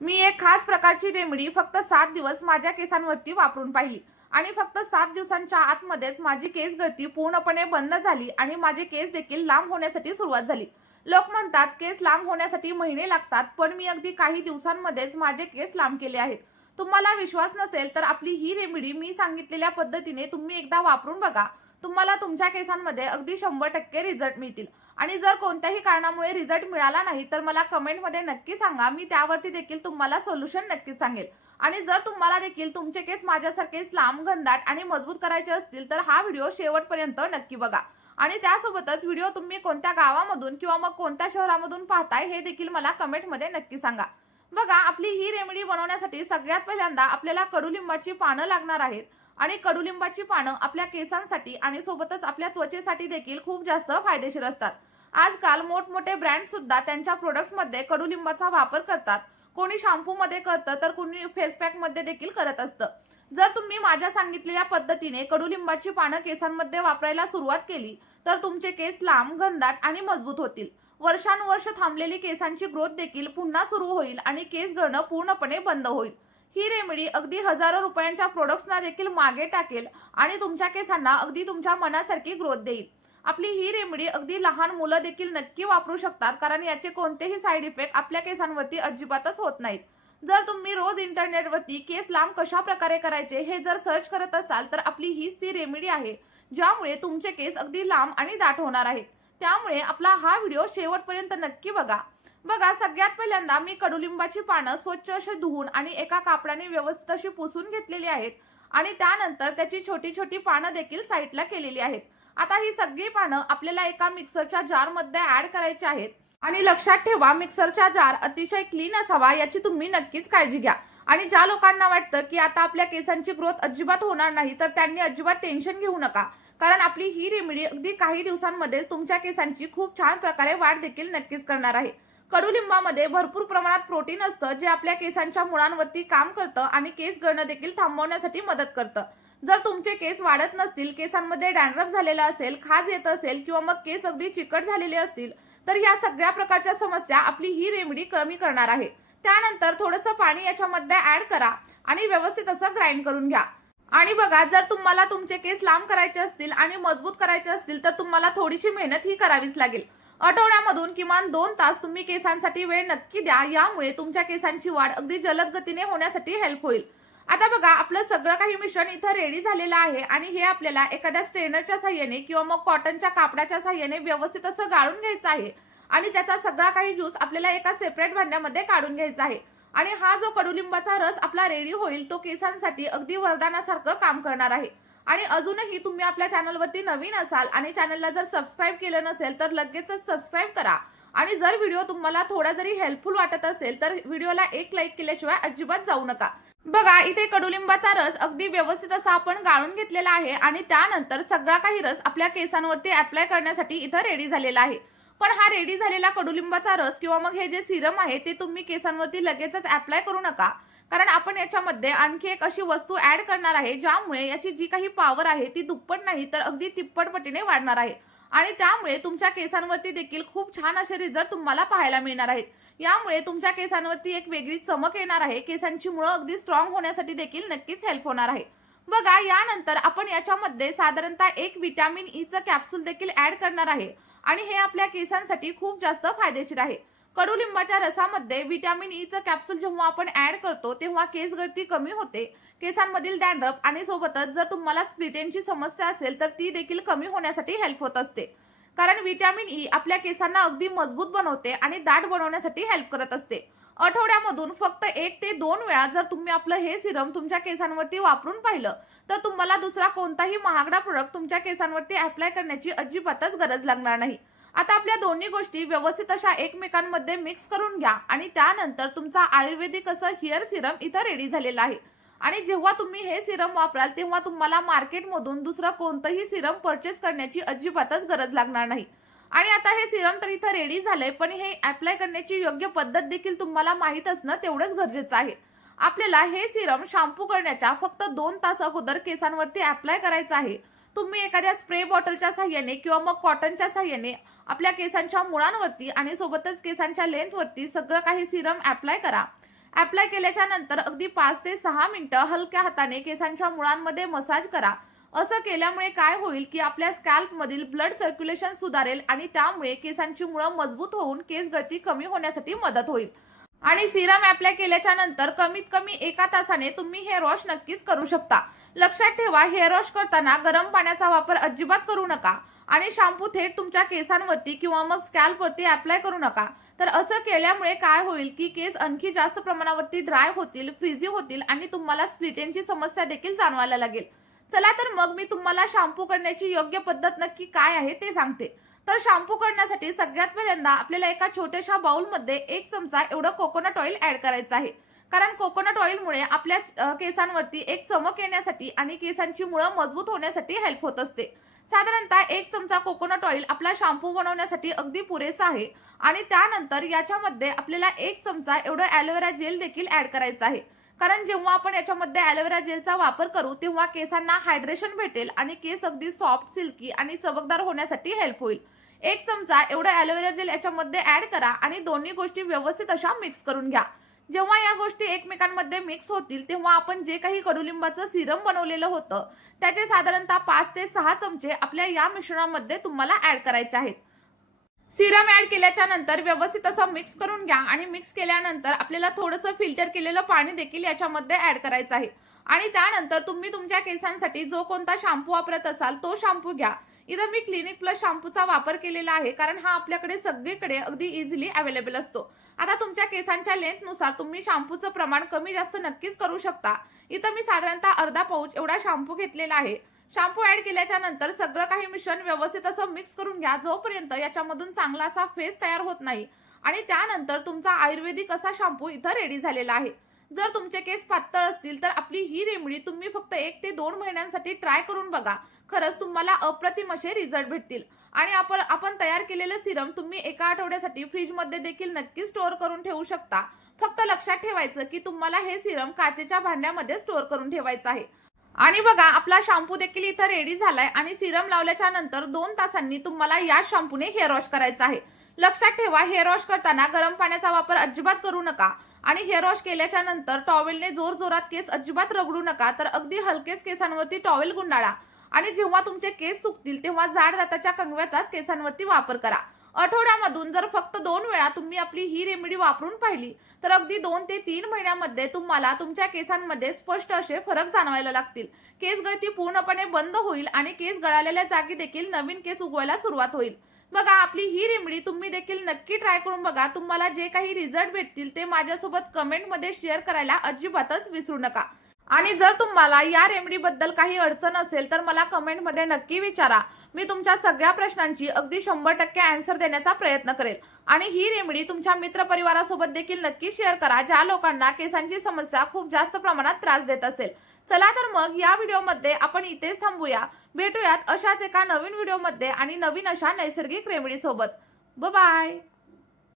मी एक खास प्रकारची रेमेडी फक्त 7 दिवस माझ्या केसांवरती वापरून पाहिली आणि फक्त 7 दिवसांच्या आतमध्येच माझी केस गळती पूर्णपणे बंद झाली आणि माझे केस देखील लांब होण्यासाठी सुरुवात झाली. लोक म्हणतात केस लांब होण्यासाठी महिने लागतात, पण मी अगदी काही दिवसांमध्येच माझे केस लांब केले आहेत. तुम्हाला विश्वास नसेल तर आपली ही रेमेडी मी सांगितलेल्या पद्धतीने तुम्ही एकदा वापरून बघा. तुम्हाला तुमच्या केसांमध्ये अगदी 100% रिझल्ट मिळतील. आणि जर कोणत्याही कारणामुळे रिझल्ट मिळाला नाही तर मला कमेंटमध्ये नक्की सांगा. मी त्यावरती देखील तुम्हाला सोल्युशन नक्की सांगेल. आणि जर तुम्हाला देखील तुमचे केस माझ्यासारखेच लांब, घनदाट आणि मजबूत करायचे असतील तर हा व्हिडिओ शेवटपर्यंत नक्की बघा. आणि त्यासोबतच व्हिडिओ तुम्ही कोणत्या गावामधून किंवा मग कोणत्या शहरामधून पाहताय हे देखील मला कमेंटमध्ये नक्की सांगा. बघा, आपली ही रेमेडी बनवण्यासाठी सगळ्यात पहिल्यांदा आपल्याला कडुलिंबाची पानं लागणार आहेत. आणि कडुलिंबाची पानं आपल्या केसांसाठी आणि सोबतच आपल्या त्वचेसाठी देखील खूप जास्त फायदेशीर असतात. आजकाल मोठमोठे ब्रँड सुद्धा त्यांच्या प्रोडक्ट्समध्ये कडुलिंबाचा वापर करतात. कोणी शॅम्पूमध्ये करतं तर कोणी फेस पॅकमध्ये देखील करत असतं. जर तुम्ही माझ्या सांगितलेल्या पद्धतीने कडुलिंबाची पानं केसांमध्ये वापरायला सुरुवात केली तर तुमचे केस लांब, घनदाट आणि मजबूत होतील. वर्षानुवर्ष थांबलेली केसांची ग्रोथ देखील पुन्हा सुरू होईल आणि केस गळणं पूर्णपणे बंद होईल. ही रेमेडी अगदी हजारो रुपयांच्या प्रोडक्ट्सना देखील मागे टाकेल आणि तुमच्या केसांना अगदी तुमच्या मनासारखी ग्रोथ देईल. आपली ही रेमेडी अगदी लहान मुलं देखील नक्की वापरू शकतात, कारण याचे कोणतेही साईड इफेक्ट आपल्या केसांवरती अजिबातच होत नाहीत. जर तुम्ही रोज इंटरनेटवरती केस लांब कशा प्रकारे करायचे हे जर सर्च करत असाल तर आपली हीच ती रेमेडी आहे, ज्यामुळे तुमचे केस अगदी लांब आणि दाट होणार आहेत. त्यामुळे आपला हा व्हिडिओ शेवटपर्यंत नक्की बघा. बघा, सगळ्यात पहिल्यांदा मी कडुलिंबाची पानं स्वच्छ अशी धुवून आणि एका कापडाने व्यवस्थित अशी पुसून घेतलेली आहेत. आणि त्यानंतर त्याची छोटी छोटी पानं देखील साईडला केलेली आहेत. आता ही सगळी पानं आपल्याला एका मिक्सरच्या जारमध्ये ऍड करायची आहेत. आणि लक्षात ठेवा, मिक्सरचा जार अतिशय क्लीन असावा याची तुम्ही नक्कीच काळजी घ्या. आणि ज्या लोकांना वाटतं की आता आपल्या केसांची ग्रोथ अजिबात होणार नाही तर त्यांनी अजिबात टेन्शन घेऊ नका, कारण आपली ही रेमेडी अगदी काही दिवसांमध्येच तुमच्या केसांची खूप छान प्रकारे वाढ देखील नक्कीच करणार आहे. कडुलिंबामध्ये भरपूर प्रमाणात प्रोटीन असतं, जे आपल्या केसांच्या मुळांवरती काम करतं आणि केस गळणं देखील थांबवण्यासाठी मदत करतं. जर तुमचे केस वाढत नसतील, केसांमध्ये डॅन्ड्रफ झालेला असेल, खाज येत असेल किंवा मग केस अगदी चिकट झालेले असतील तर या सगळ्या प्रकारच्या समस्या आपली ही रेमेडी कमी करणार आहे. त्यानंतर थोडंसं पाणी याच्यामध्ये ऍड करा आणि व्यवस्थित असं ग्राइंड करून घ्या. आणि बघा, जर तुम्हाला तुमचे केस लांब करायचे असतील आणि मजबूत करायचे असतील तर तुम्हाला थोडीशी मेहनत ही करावीच लागेल. आठवड्यामधून किमान 2 तास तुम्ही केसांसाठी वेळ नक्की द्या. यामुळे तुमच्या केसांची वाढ अगदी जलद गतीने होण्यासाठी हेल्प होईल. आता बघा, आपलं सगळं काही मिश्रण इथं रेडी झालेलं आहे आणि हे आपल्याला एखाद्या स्ट्रेनरच्या साहाय्याने किंवा मग कॉटनच्या कापडाच्या साहाय्याने व्यवस्थित असं गाळून घ्यायचं आहे. आणि त्याचा सगळा काही ज्यूस आपल्याला एका सेपरेट भांड्यामध्ये काढून घ्यायचा आहे. आणि हा जो कडुलिंबाचा रस आपला रेडी होईल तो केसांसाठी अगदी वरदानासारखं काम करणार आहे. आणि अजूनही तुम्ही आपल्या चॅनलवरती नवीन असाल आणि चॅनलला जर सबस्क्राईब केलं नसेल तर लगेचच सबस्क्राईब करा. आणि जर व्हिडिओ तुम्हाला थोडा जरी हेल्पफुल वाटत असेल तर व्हिडिओला एक लाईक केल्याशिवाय अजिबात जाऊ नका. बघा, इथे कडुलिंबाचा रस अगदी व्यवस्थित असा आपण गाळून घेतलेला आहे आणि त्यानंतर सगळा काही रस आपल्या केसांवरती अप्लाय करण्यासाठी इथं रेडी झालेला आहे. पण हा रेडी झालेला कडुलिंबाचा रस किंवा मग हे जे सिरम आहे ते तुम्ही केसांवरती लगेचच अप्लाय करू नका, कारण आपण याच्यामध्ये आणखी एक अशी वस्तू ऍड करणार आहे ज्यामुळे याची जी काही पॉवर आहे ती दुप्पट नाही तर अगदी तिप्पट पटीने वाढणार आहे. आणि त्यामुळे तुमच्या केसांवरती देखील खूप छान असे रिझल्ट तुम्हाला पाहायला मिळणार आहेत. यामुळे तुमच्या केसांवरती एक वेगळी चमक येणार आहे. केसांची मुळं अगदी स्ट्रॉंग होण्यासाठी देखील नक्कीच हेल्प होणार आहे. बघा, यानंतर आपण याच्यामध्ये साधारणतः एक व्हिटॅमिन ईचं कॅप्सूल देखील ऍड करणार आहे आणि हे आपल्या केसांसाठी खूप जास्त फायदेशीर आहे. कडुलिंबाच्या रसामध्ये व्हिटॅमिन ईचं कॅप्सूल जेव्हा आपण ऍड करतो तेव्हा केस गळती कमी होते, केसांमधील डॅन्ड्रफ आणि सोबतच जर तुम्हाला स्प्लिट एंडची समस्या असेल तर ती देखील कमी होण्यासाठी हेल्प होत असते. कारण व्हिटॅमिन ई आपल्या केसांना अगदी मजबूत बनवते आणि दाट बनवण्यासाठी हेल्प करत असते. आठवड्यामधून फक्त 1 ते 2 वेळा जर तुम्ही आपलं हे सिरम तुमच्या केसांवरती वापरून पाहिलं तर तुम्हाला दुसरा कोणताही महागडा प्रोडक्ट तुमच्या केसांवरती अप्लाय करण्याची अजिबातच गरज लागणार नाही. आता आपल्या दोन्ही गोष्टी व्यवस्थित अशा एकमेकांमध्ये मिक्स करून घ्या आणि त्यानंतर तुमचा आयुर्वेदिक असं हेअर सिरम इथं रेडी झालेला आहे. आणि जेव्हा तुम्ही हे सिरम वापराल तेव्हा तुम्हाला मार्केटमधून दुसरं कोणतंही सिरम परचेस करण्याची अजिबातच गरज लागणार नाही. आणि आता हे सिरम तर इथं रेडी झालंय, पण हे अप्लाय करण्याची योग्य पद्धत देखील तुम्हाला माहित असणं तेवढंच गरजेचं आहे. आपल्याला हे सिरम शॅम्पू करण्याच्या फक्त 2 तास अगोदर केसांवरती अप्लाय करायचं आहे. तुम्ही एखाद्या स्प्रे बॉटलच्या साहाय्याने किंवा मग कॉटनच्या साहाय्याने आपल्या केसांच्या मुळांवरती आणि सोबतच केसांच्या लेंथवरती सगळं काही सिरम अप्लाय करा. अप्लाय केल्याच्या नंतर अगदी 5 ते 6 मिनिटं हलक्या हाताने केसांच्या मुळांमध्ये मसाज करा. असं केल्यामुळे काय होईल की आपल्या स्कॅल्प मधील ब्लड सर्क्युलेशन सुधारेल आणि त्यामुळे केसांची मुळं मजबूत होऊन केस गळती कमी होण्यासाठी मदत होईल. आणि सिरम अप्लाय केल्याच्या नंतर कमीत कमी 1 तासाने तुम्ही हेअर वॉश नक्कीच करू शकता. लक्षात ठेवा, हेअर वॉश करताना गरम पाण्याचा वापर अजिबात करू नका आणि शॅम्पू थेट तुमच्या केसांवरती किंवा मग स्कॅल्पवरती अप्लाय करू नका. तर असं केल्यामुळे काय होईल की केस आणखी जास्त प्रमाणावरती ड्राय होतील, फ्रीझी होतील आणि तुम्हाला स्प्लिट एंडची समस्या देखील जाणवायला लागेल. चला तर मग मी तुम्हाला शॅम्पू करण्याची योग्य पद्धत नक्की काय आहे ते सांगते. तर शॅम्पू करण्यासाठी सगळ्यात पहिल्यांदा आपल्याला एका छोट्याशा बाउलमध्ये 1 चमचा एवढं कोकोनट ऑइल ऍड करायचं आहे. कारण कोकोनट ऑइलमुळे आपल्या केसांवरती एक चमक येण्यासाठी आणि केसांची मुळं मजबूत होण्यासाठी हेल्प होत असते. साधारणतः 1 चमचा कोकोनट ऑइल आपला शॅम्पू बनवण्यासाठी अगदी पुरेसा आहे. आणि त्यानंतर याच्यामध्ये आपल्याला 1 चमचा एवढं ॲलोवेरा जेल देखील ऍड करायचं आहे. कारण जेव्हा आपण याच्यामध्ये ॲलोवेरा जेलचा वापर करू तेव्हा केसांना हायड्रेशन भेटेल आणि केस अगदी सॉफ्ट, सिल्की आणि चमकदार होण्यासाठी हेल्प होईल. 1 चमचा एवढं ॲलोवेरा जेल याच्यामध्ये ऍड करा आणि दोन्ही गोष्टी व्यवस्थित अशा मिक्स करून घ्या. जेव्हा या गोष्टी एकमेकांमध्ये मिक्स होतील तेव्हा आपण जे काही कडुलिंबाचं सिरम बनवलेलं होतं त्याचे साधारणतः 5 ते 6 चमचे आपल्या या मिश्रणामध्ये तुम्हाला ऍड करायचे आहेत. सिरम ऍड केल्याच्या नंतर व्यवस्थित असं मिक्स करून घ्या आणि मिक्स केल्यानंतर आपल्याला थोडंसं फिल्टर केलेलं पाणी देखील याच्यामध्ये ऍड करायचं आहे. आणि त्यानंतर तुम्ही तुमच्या केसांसाठी जो कोणता शॅम्पू वापरत असाल तो शॅम्पू घ्या. इथं मी क्लिनिक प्लस शॅम्पूचा वापर केलेला आहे कारण हा आपल्याकडे सगळीकडे अगदी इझिली अवेलेबल असतो. आता तुमच्या केसांच्या लेंथनुसार तुम्ही शॅम्पूचं प्रमाण कमी जास्त नक्कीच करू शकता. इथं मी साधारणतः अर्धा पाऊच एवढा शॅम्पू घेतलेला आहे. शॅम्पू ऍड केल्याच्या नंतर सगळं काही मिश्रण व्यवस्थित असं मिक्स करून घ्या जोपर्यंत याच्यामधून चांगला असा फेस तयार होत नाही. आणि त्यानंतर तुमचा आयुर्वेदिक असा शॅम्पू इथं रेडी झालेला आहे. जर तुमचे केस पातळ असतील तर आपली ही रेमेडी तुम्ही फक्त 1 ते 2 महिन्यांसाठी ट्राय करून बघा. खरंच तुम्हाला अप्रतिम असे रिझल्ट भेटतील. आणि आपण तयार केलेलं सिरम तुम्ही एका आठवड्यासाठी फ्रीजमध्ये देखील नक्की स्टोअर करून ठेवू शकता. फक्त लक्षात ठेवायचं की तुम्हाला हे सिरम काचेच्या भांड्यामध्ये स्टोअर करून ठेवायचं आहे. आणि बघा, आपला शॅम्पू देखील इथं रेडी झालाय आणि सिरम लावल्याच्या नंतर 2 तासांनी तुम्हाला या शॅम्पूने हेअर वॉश करायचं आहे. लक्षात ठेवा, हेअर वॉश करताना गरम पाण्याचा वापर अजिबात करू नका आणि हेअर वॉश केल्याच्या नंतर टॉवेलने जोरजोरात केस अजिबात रगडू नका. तर अगदी हलकेच केसांवरती टॉवेल गुंडाळा आणि जेव्हा तुमचे केस सुकतील तेव्हा जाड दाताच्या कंगव्याचाच केसांवरती वापर करा. आठवड्यामधून जर फक्त 2 वेळा तुम्ही आपली ही रेमेडी वापरून पाहिली तर अगदी 2 ते 3 महिन्यामध्ये तुम्हाला तुमच्या केसांमध्ये स्पष्ट असे फरक जाणवायला लागतील. केस गळती पूर्णपणे बंद होईल आणि केस गळालेल्या जागी देखील नवीन केस उगवायला सुरुवात होईल. बघा, आपली ही रेमेडी तुम्ही देखील नक्की ट्राय करून बघा. तुम्हाला जे काही रिझल्ट भेटतील ते माझ्यासोबत कमेंटमध्ये शेअर करायला अजिबातच विसरू नका. आणि जर तुम्हाला या रेमेडी बद्दल काही अडचण असेल तर मला कमेंटमध्ये नक्की विचारा. मी तुमच्या सगळ्या प्रश्नांची अगदी 100% आन्सर देण्याचा प्रयत्न करेल. आणि ही रेमेडी तुमच्या मित्रपरिवारासोबत देखील नक्की शेअर करा ज्या लोकांना केसांची समस्या खूप जास्त प्रमाणात त्रास देत असेल. चला तर मग या व्हिडिओमध्ये आपण इथेच थांबूया. भेटूयात अशाच एका नवीन व्हिडिओमध्ये आणि नवीन अशा नैसर्गिक रेमेडी सोबत. बाय.